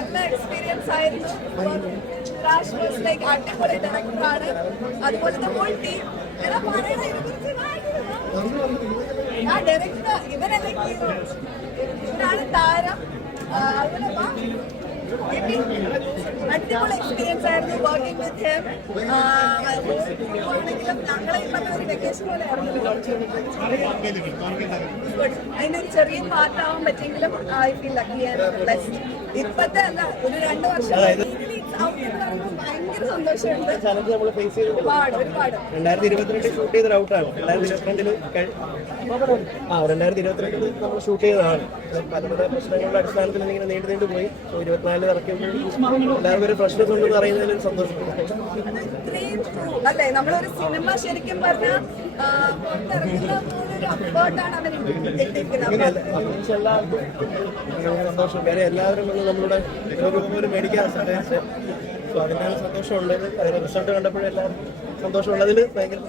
നല്ല എക്സ്പീരിയൻസ് ആയിരുന്നു. Raj was like അടിപൊളി ഡയറക്ടറാണ് അതുപോലത്തെ ഹോൾ ടീം എന്നാ പറയണ ഇതിനെക്കുറിച്ച് ആ ഡയറക്ടർ ഇവരല്ലേ ഹീറോ ഇവരാണ് താരം. അതുപോലെ അടിപൊളി എക്സ്പീരിയൻസ് ആയിരുന്നു വർക്കിംഗ് വിത്ത് ഹിം ആണെങ്കിലും ഞങ്ങളെ ഒരു വെക്കേഷൻ പോലെ. അതിന്റെ ഒരു ചെറിയ പാർട്ടാവാൻ പറ്റിയെങ്കിലും I feel lucky and blessed ഇപ്പത്തെ അല്ല ഒരു രണ്ട് വർഷം സന്തോഷമുണ്ട്. ചലഞ്ച് നമ്മൾ ഫേസ് ചെയ്ത് ഒരുപാട് ഒരുപാട്. രണ്ടായിരത്തി ഇരുപത്തിരണ്ടിൽ ഷൂട്ട് ചെയ്ത ഔട്ടാണ് രണ്ടായിരത്തി ഇരുപത്തിരണ്ടിൽ ആ രണ്ടായിരത്തി ഇരുപത്തിരണ്ടിൽ നമ്മൾ ഷൂട്ട് ചെയ്തതാണ്. പല പല പ്രശ്നങ്ങളുടെ അടിസ്ഥാനത്തിൽ ഇങ്ങനെ നീണ്ടു നീണ്ടു പോയി. ഇരുപത്തിനാലിൽ ഇറക്കിയപ്പോൾ എല്ലാവർക്കും ഒരു പ്രശ്നം ഉണ്ടെന്ന് അത് ഇത്രയും അല്ലേ? നമ്മളൊരു സിനിമ ശരിക്കും പറഞ്ഞാൽ സന്തോഷം? വേറെ എല്ലാവരും വന്ന് നമ്മളുടെ ഒരു മേടിക്കാൻ സഹായിച്ചു സോ അതിന്റെ സന്തോഷമുണ്ട് റിസൾട്ട് കണ്ടപ്പോഴെല്ലാം സന്തോഷമുള്ളതിൽ ഭയങ്കര